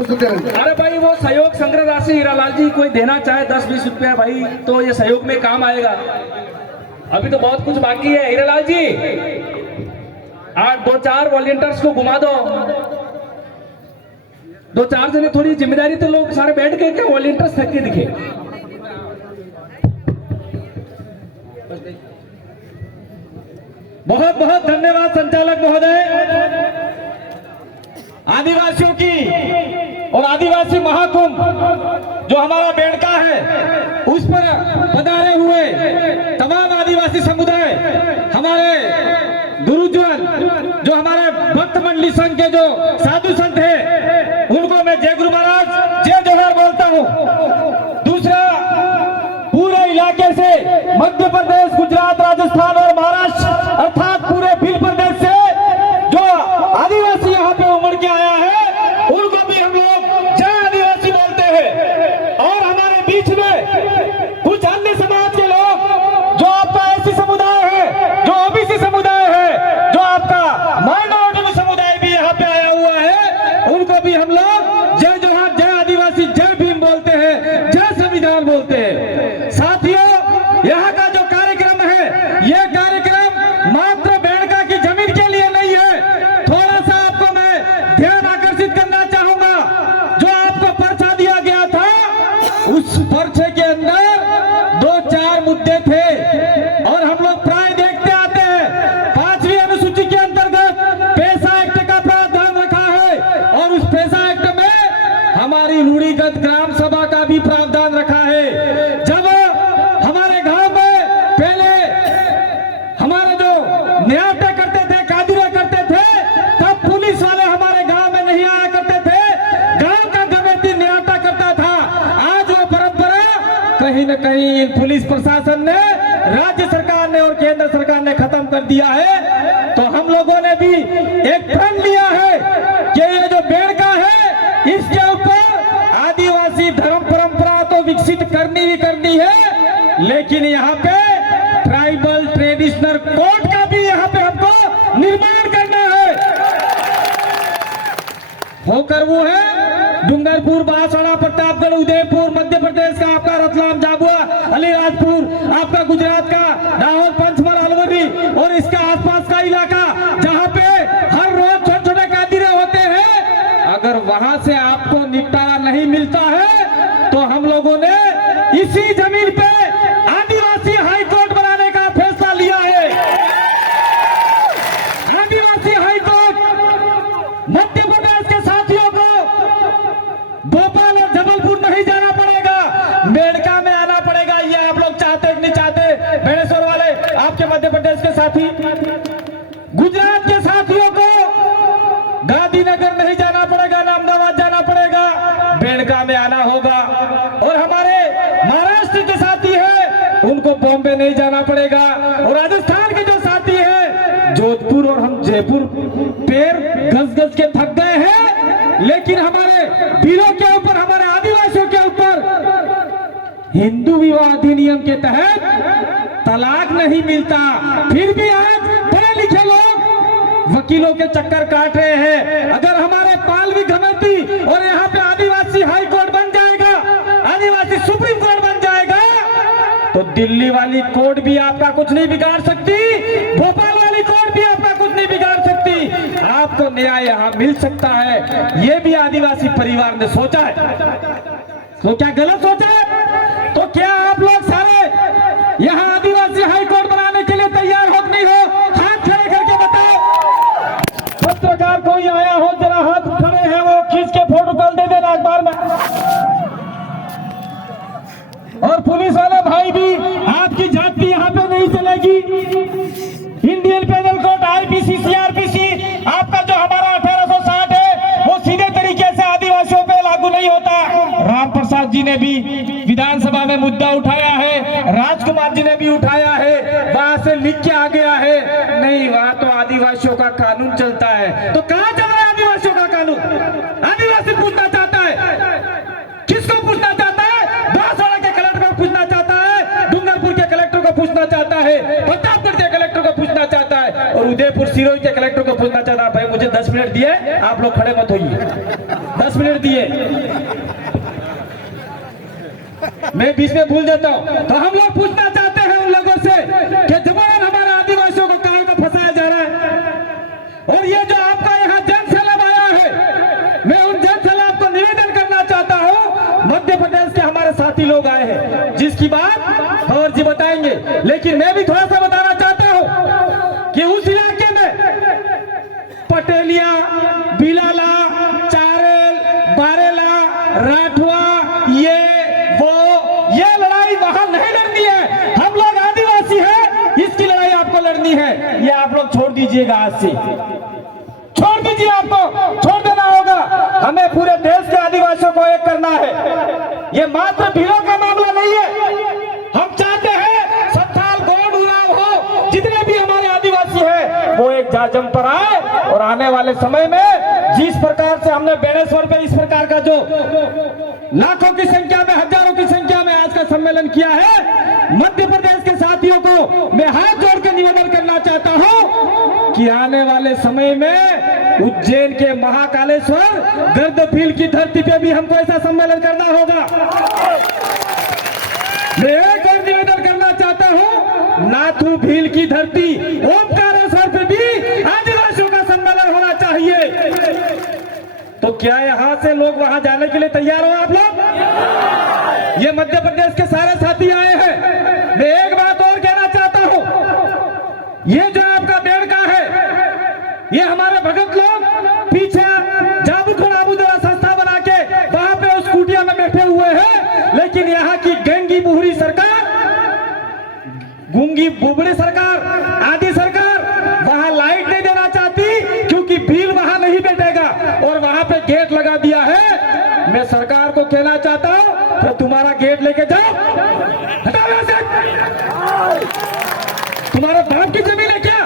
अरे भाई वो सहयोग संग्रह राशि हीरालाल जी कोई देना चाहे 10-20 रुपया भाई तो ये सहयोग में काम आएगा। अभी तो बहुत कुछ बाकी है हीरालाल जी। आज 2-4 वॉलंटियर्स को घुमा दो, 2-4 जने थोड़ी जिम्मेदारी तो लोग सारे बैठ के क्या वॉलंटियर्स थक के दिखे। बहुत बहुत धन्यवाद संचालक महोदय। आदिवासियों की और आदिवासी महाकुंभ जो हमारा बेड़का है उस पर पधारे हुए तमाम आदिवासी समुदाय, हमारे गुरुजन, जो हमारे भक्त मंडली संघ के जो साधु संत हैं, उनको मैं जय गुरु महाराज जय जोहार बोलता हूँ। दूसरा, पूरे इलाके से मध्य प्रदेश, गुजरात, राजस्थान और महाराष्ट्र अर्थात पूरे भील प्रदेश से जो आदिवासी यहाँ पे उमड़ के आया है, उनको भी हम लोग जय आदिवासी बोलते हैं। और हमारे बीच में कुछ अन्य समाज के लोग, जो आपका एससी समुदाय है, जो ओबीसी समुदाय है, जो आपका माइनॉरिटी समुदाय भी यहाँ पे आया हुआ है, उनको भी हम लोग जय जोहार, जय आदिवासी, जय भीम बोलते हैं, जय संविधान बोलते हैं। साथियों, यहाँ का जो कार्यक्रम है, ये कार्यक्रम मात्र बेड़का की जमीन के लिए नहीं है। थोड़ा सा आपको मैं ध्यान आकर्षित करना चाहूंगा। जो आपको पर्चा दिया गया था, उस पर्चे के अंदर 2-4 मुद्दे थे और हम लोग प्राय देखते आते हैं। 5वीं अनुसूची के अंतर्गत पैसा एक्ट का प्रावधान रखा है और उस पैसा एक्ट में हमारी रूढ़िगत ग्राम सभा का भी प्रावधान रखा है। जब हमारे गांव में पहले हमारे जो न्याय करते थे, कादिरे करते थे, तब पुलिस वाले हमारे गांव में नहीं आया करते थे, गांव का कमेटी न्याय करता था। आज वो परंपरा कहीं न कहीं पुलिस प्रशासन ने, राज्य सरकार ने और केंद्र सरकार ने खत्म कर दिया है। तो हम लोगों ने भी एक प्रण लिया है कि ये जो बेड़का है, इसके ऊपर आदिवासी धर्म परंपरा तो विकसित करनी ही करनी है, लेकिन यहाँ पे ट्राइबल ट्रेडिशनल कोड का भी यहाँ पे हमको निर्माण करना है। होकर वो है डूंगरपुर, बांसवाड़ा, प्रतापगढ़, उदयपुर, मध्य प्रदेश का आपका रतलाम, झाबुआ, अलीराजपुर, आपका गुजरात का दाहोद, पंचमहल, अलवरी और इसका आसपास का इलाका, जहाँ पे हर रोज छोटे छोटे कादिरे होते हैं। अगर वहां से आपको निपटारा नहीं मिलता है तो हम लोगों ने इसी जमीन पे आदिवासी हाई कोर्ट बनाने का फैसला लिया है। आदिवासी हाई कोर्ट मध्य प्रदेश के साथियों को भोपाल और जबलपुर नहीं जाना पड़ेगा, बेड़का में आना पड़ेगा। ये आप लोग चाहते कि नहीं चाहते? बेड़ेश्वर वाले आपके मध्य प्रदेश के साथी, गुजरात के साथियों को गांधीनगर नहीं जाना पड़ेगा, अहमदाबाद जाना पड़ेगा, बेड़का में आना होगा। और हमारे महाराष्ट्र के साथी हैं, उनको बॉम्बे नहीं जाना पड़ेगा। और राजस्थान के जो साथी हैं, जोधपुर और हम जयपुर, पैर गज-गज के थक गए हैं, लेकिन हमारे वीरों के ऊपर, हमारे आदिवासियों के ऊपर हिंदू विवाह अधिनियम के तहत तलाक नहीं मिलता। फिर भी आज पढ़े लिखे लोग वकीलों के चक्कर काट रहे हैं। अगर हमारे पालवी कमेटी और यहाँ पे आदिवासी हाई कोर्ट बन जाएगा, आदिवासी सुप्रीम कोर्ट बन जाएगा, तो दिल्ली वाली कोर्ट भी आपका कुछ नहीं बिगाड़ सकती, भोपाल वाली कोर्ट भी आपका कुछ नहीं बिगाड़ सकती। आपको न्याय यहाँ मिल सकता है। ये भी आदिवासी परिवार ने सोचा है। तो क्या गलत सोचा है? तो क्या आप लोग सारे यहाँ आदिवासी हाई कोर्ट बनाने के लिए तैयार हो कि नहीं हो? हाथ खड़े करके बताओ। पत्रकार कोई आया हो, जरा हाथ खड़े हैं, वो खींच के फोटो कल दे देना अखबार में। और पुलिस वाले भाई भी, आपकी जाति यहाँ पे नहीं चलेगी। Indian penal code, IPC, CrPC, आपका जो हमारा 1860 है, वो सीधे तरीके से आदिवासियों पे लागू नहीं होता। राम प्रसाद जी ने भी विधानसभा में मुद्दा उठाया है, राजकुमार जी ने भी उठाया है, वहां से लिख के आ गया है, नहीं वहां तो आदिवासियों का कानून चलता है। तो कहां चल रहा है आदिवासियों का कानून? आदिवासी पूछना चाहता है, किसको पूछना चाहता है? बांसवाड़ा के कलेक्टर को पूछना चाहता है, डूंगरपुर के कलेक्टर को पूछना चाहता है, प्रतापगढ़ के कलेक्टर को पूछना चाहता है, और उदयपुर सिरोही के कलेक्टर को पूछना चाहता है। भाई मुझे 10 मिनट दिए, आप लोग खड़े मत होइए। 10 मिनट दिए, मैं बीच में भूल जाता हूं। तो हम लोग पूछना चाहते हैं उन लोगों से कि जबरन हमारे आदिवासियों को काल को फंसाया जा रहा है। और ये जो आपका यहाँ जन सैलाब आया है, मैं उन जन सैलाब को निवेदन करना चाहता हूँ। मध्य प्रदेश के हमारे साथी लोग आए हैं जिसकी बात पवार जी बताएंगे, लेकिन मैं भी थोड़ा सा बताना चाहता हूँ कि उस इलाके में पटेलिया, बिलाला, चारेल, बारेला, राठवा, ये लड़ाई वहां नहीं लड़नी है। हम लोग आदिवासी हैं, इसकी लड़ाई आपको लड़नी है। ये आप लोग छोड़ दीजिएगा, आज से छोड़ दीजिए, आपको छोड़ देना होगा। हमें पूरे देश के आदिवासियों को एक करना है। ये मात्र भीलों का मामला नहीं है। हम चाहते हैं सत्ताल, गौड़, उरांव हो, जितने भी हमारे आदिवासी हैं वो एक जाजम पर आए। और आने वाले समय में जिस प्रकार से हमने बेणेश्वर पे इस प्रकार का जो लाखों की संख्या में, हजारों की संख्या में आज का सम्मेलन किया है, मध्य प्रदेश के साथियों को मैं हाथ जोड़ के निवेदन करना चाहता हूं कि आने वाले समय में उज्जैन के महाकालेश्वर गर्दभील की धरती पे भी हमको ऐसा सम्मेलन करना होगा। मैं एक और निवेदन करना चाहता हूं, नाथू भील की धरती ओमकारेश्वर पे भी आदिवासियों का सम्मेलन होना चाहिए। तो क्या यहां से लोग वहां जाने के लिए तैयार हो आप लोग? ये मध्य प्रदेश के सारे साथी आए हैं। मैं एक बात और कहना चाहता हूं, ये जो आपका बेड़का है, ये हमारे भगत लोग पीछे जाबू खड़ाबू जरा संस्था बना के वहां पे उस कुटिया में बैठे हुए हैं। लेकिन यहाँ की गंगी बुहरी सरकार, गूंगी बुबड़ी सरकार, आदि सरकार वहां लाइट नहीं देना चाहती, क्योंकि भील वहां नहीं बैठेगा और वहां पे गेट लगा दिया है। मैं सरकार को कहना चाहता हूं, तो तुम्हारा गेट लेके जाओ, हटाओ यहां से। तुम्हारा धर्म की जमीन है क्या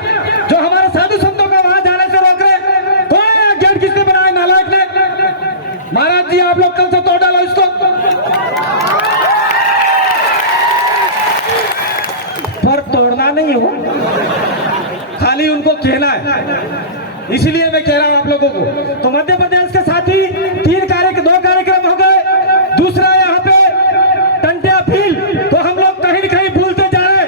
जो हमारे साधु संतों को वहां जाने से रोक रहे? कौन है? गेट किसने बनाया? नालायक ने। महाराज जी, आप लोग कल से तोड़ डालो इसको। पर तोड़ना नहीं हो, खाली उनको कहना है। इसलिए मैं कह रहा हूं आप लोगों को। तो मध्य प्रदेश के साथी 2 कार्यक्रम हो गए। दूसरा यहाँ पे टंटिया भील को हम लोग कहीं न कहीं भूलते जा रहे।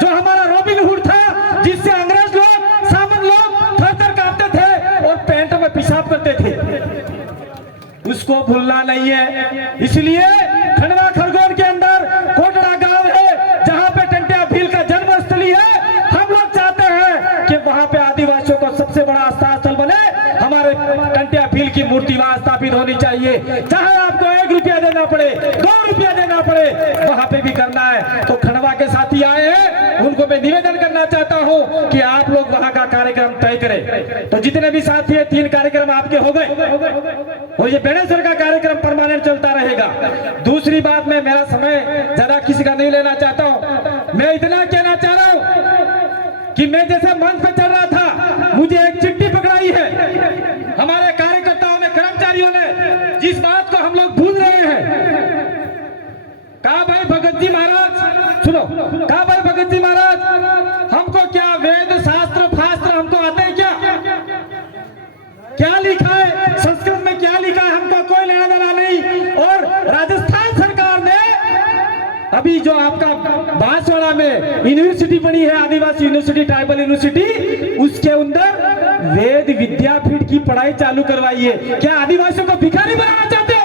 जो हमारा रॉबिन हुड था, जिससे अंग्रेज लोग, सामन लोग थर-थर कांपते थे और पैंट में पेशाब करते थे, उसको भूलना नहीं है। इसलिए खंडवा खरगोन के अंदर कोटड़ा गांव है, जहां पे टंटिया भील का जन्मस्थली है। हम लोग चाहते हैं कि वहां पे आदिवासियों का सबसे बड़ा आस्था स्थल बने। हमारे टंटिया भील की मूर्ति वहां स्थापित होनी चाहिए। चाहे आपको 1 रुपया देना पड़े, 2 रुपया देना पड़े, वहां पे भी करना है। तो खंडवा के साथी आए हैं, उनको मैं निवेदन करना चाहता हूं कि आप लोग वहां का कार्यक्रम तय करें। तो जितने भी साथी है, 3 कार्यक्रम आपके हो गए और ये बेणेश्वर का कार्यक्रम परमानेंट चलता रहेगा। दूसरी बात, मैं मेरा समय ज्यादा किसी का नहीं लेना चाहता हूं। मैं इतना कहना चाह रहा हूं कि मैं जैसे मंच पे चल रहा था, मुझे एक चिट्ठी पकड़ाई है हमारे कार्यकर्ताओं ने, कर्मचारियों ने, जिस बात को हम लोग भूल रहे हैं। कहा भाई भगत जी महाराज, सुनो, कहा भाई भगत जी महाराज, हमको क्या वेद शास्त्र फास्त्र हमको आते हैं क्या लिखा है संस्कृत में, क्या लिखा है, हमको कोई लेना देना नहीं। और राजस्थान सरकार ने अभी जो आपका बांसवाड़ा में यूनिवर्सिटी बनी है, आदिवासी यूनिवर्सिटी, ट्राइबल यूनिवर्सिटी, उसके अंदर वेद विद्यापीठ की पढ़ाई चालू करवाई है। क्या आदिवासियों को भिखारी बनाना चाहते हो?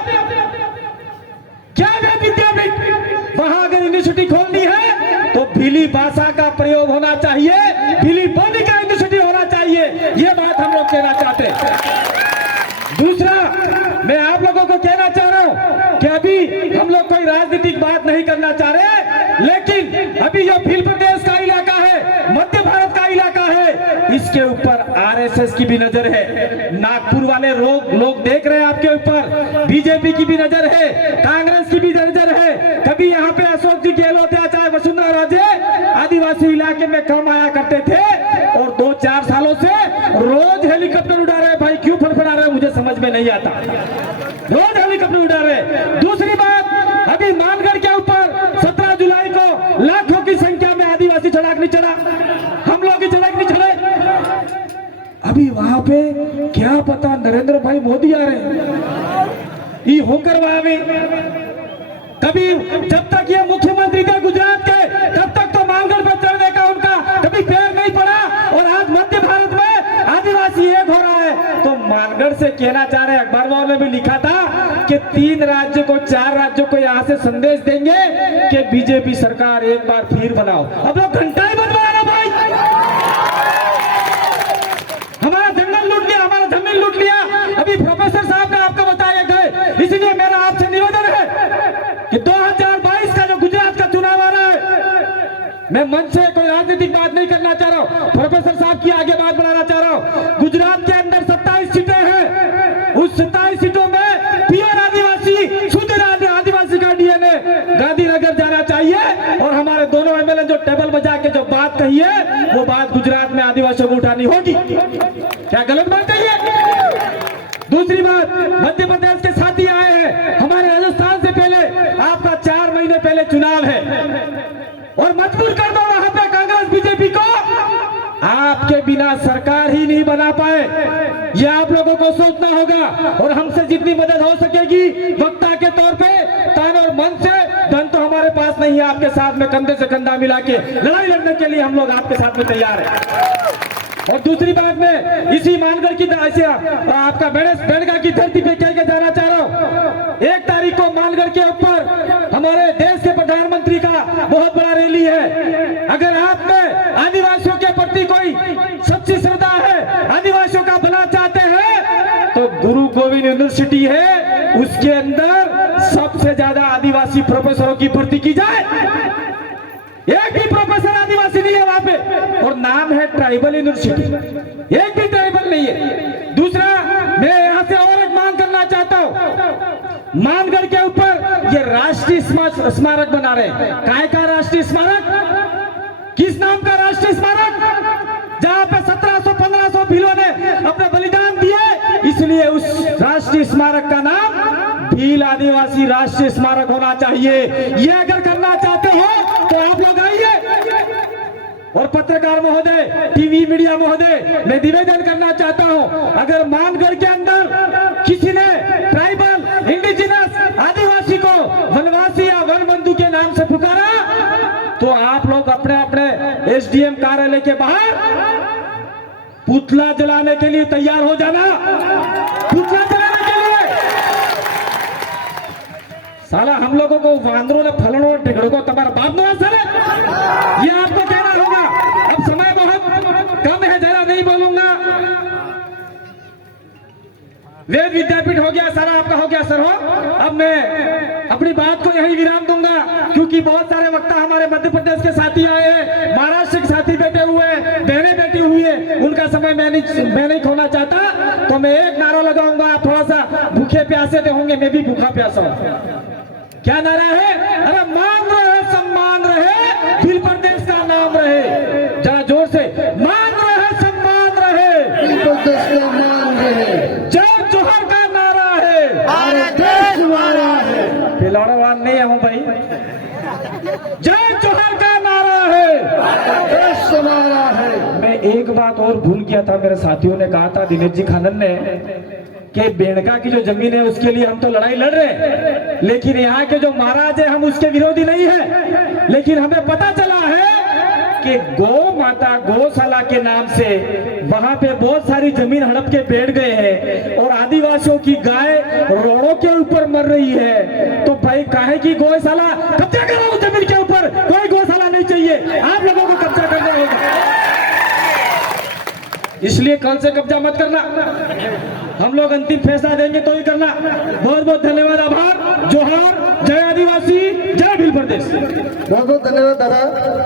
क्या वेद विद्यापीठ वहां अगर यूनिवर्सिटी खोलनी है तो भीली भाषा का प्रयोग होना चाहिए, भीली बोली का यूनिवर्सिटी होना चाहिए। ये बात हम लोग कहना चाहते हैं। दूसरा, मैं आप लोगों को कहना चाह रहा हूं कि अभी हम लोग कोई राजनीतिक बात नहीं करना चाह रहे, लेकिन अभी जो भील प्रदेश का इलाका है, मध्य भारत का इलाका है, इसके ऊपर आरएसएस की भी नजर है। नागपुर वाले लोग देख रहे हैं आपके ऊपर, बीजेपी की भी नजर है, कांग्रेस की भी नजर है। कभी यहाँ पे अशोक जी गहलोत या चाहे वसुंधरा राजे आदिवासी इलाके में कम आया करते थे और 2-4 सालों से रोज हेलीकॉप्टर उड़ा रहे। भाई क्यों फड़फड़ा रहे मुझे समझ में नहीं आता, रोज हेलीकॉप्टर उड़ा रहे। दूसरी बात, अभी मानगढ़ के ऊपर 17 जुलाई को लाखों की संख्या में आदिवासी चढ़ाक नहीं चढ़ा, हम लोग ही चढ़ाक नहीं चढ़े। अभी वहां पे क्या पता नरेंद्र भाई मोदी आ रहे हैं, ये होकर वावे कभी जब तक ये मुख्यमंत्री थे गुजरात के तब तक तो मानगढ़ पर चढ़ने का उनका कभी पैर नहीं पड़ा और आज मध्य भारत में आदिवासी एक हो रहा है। तो मानगढ़ से कहना चाह रहे अखबार वालों ने भी लिखा था कि 3 राज्यों को 4 राज्यों को यहाँ से संदेश देंगे कि बीजेपी सरकार एक बार फिर बनाओ। अब लोग घंटा ही बनवा रहे भाई, हमारा जंगल लूट लिया, हमारा जमीन लूट लिया। अभी प्रोफेसर साहब ने आपको बताया गए, इसलिए मेरा आपसे निवेदन है कि 2022 का जो गुजरात का चुनाव आ रहा है, मैं मन से कोई राजनीतिक बात नहीं करना चाह रहा हूं, प्रोफेसर साहब की आगे बात बढ़ाना चाह रहा हूं। गुजरात के अंदर 27 सीटें हैं, उस 27 सीटों में प्योर आदिवासी शुद्ध आदिवासी का डीएनए गांधीनगर जाना चाहिए और हमारे दोनों एमएलए जो टेबल बजा के जो बात कही है वो बात गुजरात में आदिवासियों को उठानी होगी। क्या गलत बात कही है? दूसरी बात, मध्य प्रदेश के साथी आए हैं, हमारे राजस्थान से पहले आपका 4 महीने पहले चुनाव है और मजबूर कर दो वहां पे कांग्रेस बीजेपी को, आपके बिना सरकार ही नहीं बना पाए। ये आप लोगों को सोचना होगा और हमसे जितनी मदद हो सकेगी वक्ता के तौर पे, तन और मन से, धन तो हमारे पास नहीं है, आपके साथ में कंधे से कंधा मिला के लड़ाई लड़ने के लिए हम लोग आपके साथ में तैयार हैं। और दूसरी बात में इसी मानगढ़ की आपका बेड़गा की धरती पे कह के जाना चाह रहा हूँ, 1 तारीख को मानगढ़ के ऊपर हमारे देश के प्रधानमंत्री का बहुत बड़ा रैली है। अगर आप में आदिवासियों के प्रति कोई सच्ची श्रद्धा है, आदिवासियों का भला चाहते हैं, तो गुरु गोविंद यूनिवर्सिटी है, उसके अंदर सबसे ज्यादा आदिवासी प्रोफेसरों की भर्ती की जाए। एक भी प्रोफेसर आदिवासी नहीं है वहां पे और नाम है ट्राइबल यूनिवर्सिटी, एक भी ट्राइबल नहीं है। दूसरा, मैं यहां से और एक मांग करना चाहता हूं, मानगढ़ के ऊपर ये राष्ट्रीय स्मारक बना रहे हैं। काय का राष्ट्रीय स्मारक? किस नाम का राष्ट्रीय स्मारक? जहां पे 1700-1500 भीलों ने अपने बलिदान दिए, इसलिए उस राष्ट्रीय स्मारक का नाम भील आदिवासी राष्ट्रीय स्मारक होना चाहिए। ये अगर करना चाहते हो तो आप लोग आइए। और पत्रकार महोदय, टीवी मीडिया महोदय, मैं निवेदन करना चाहता हूं, अगर मानगढ़ के अंदर किसी ने ट्राइबल इंडिजिनस आदिवासी को वनवासी या वन बंधु के नाम से पुकारा तो आप लोग अपने अपने एसडीएम कार्यालय के बाहर पुतला जलाने के लिए तैयार हो जाना। पुतला जलाने के लिए साला हम लोगों को वांदरों ने फलनों टिकड़ों को तुम्हारा बाप न सर, ये आपको कहना होगा। अब समय बहुत कम है, जरा नहीं बोलूंगा। वेद विद्यापीठ हो गया, सारा आपका हो गया सर हो। अब मैं अपनी बात को यही विराम दूंगा क्योंकि बहुत सारे वक्ता हमारे मध्य प्रदेश के साथी आए हैं, महाराष्ट्र के साथी बैठे हुए हैं, बहनें बैठी हुई है, उनका समय मैं नहीं खोना चाहता। तो मैं एक नारा लगाऊंगा, आप थोड़ा सा भूखे प्यासे तो होंगे, मैं भी भूखा प्यासा हूं। क्या नारा है? अरे मान रहे, सम्मान रहे, भील प्रदेश का नाम रहे। जरा जोर से, मान रहे, सम्मान रहे, भील प्रदेश का नाम रहे। जय जोहर का नारा है, भारत देश हमारा है। पिलौड़ावान नहीं हूं भाई। जय जोहर का नारा है, भारत देश हमारा है। मैं एक बात और भूल गया था, मेरे साथियों ने कहा था, दिनेश जी खानन ने, कि बेड़का की जो जमीन है उसके लिए हम तो लड़ाई लड़ रहे हैं, लेकिन यहाँ के जो महाराज है हम उसके विरोधी नहीं है। लेकिन हमें पता चला है कि गौ माता गौशाला के नाम से वहां पे बहुत सारी जमीन हड़प के बैठ गए हैं और आदिवासियों की गाय रोडों के ऊपर मर रही है। तो भाई काहे की गौशाला? कब्जा करो उस जमीन के ऊपर, कोई गौशाला नहीं चाहिए, आप लोगों को कब्जा करना होगा। इसलिए कल से कब्जा मत करना, हम लोग अंतिम फैसला देंगे तो ही करना। बहुत बहुत धन्यवाद, आभार, जोहार, जय आदिवासी, जय भील प्रदेश। बहुत बहुत धन्यवाद दादा।